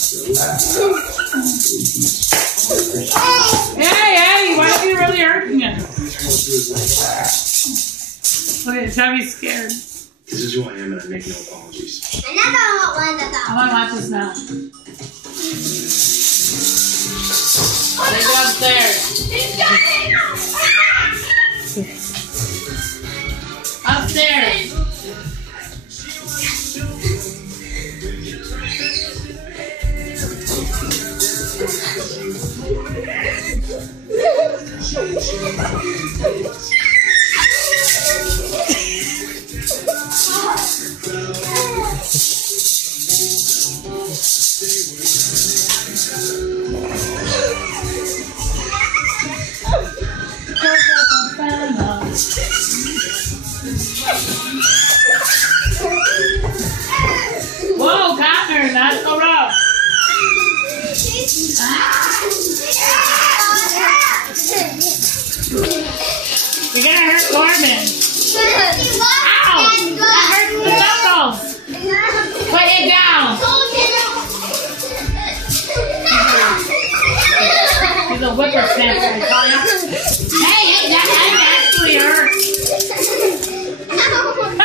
Hey, why are you really hurting him? Okay, it's how he's scared. This is who I am, and I make no apologies. I want to watch this now. Take it upstairs. Upstairs. Whoa, Connor, not so rough. You're gonna hurt Corbin. Ow! That hurts the knuckles. Put it down. He's a whippersnapper. Hey, that actually hurts.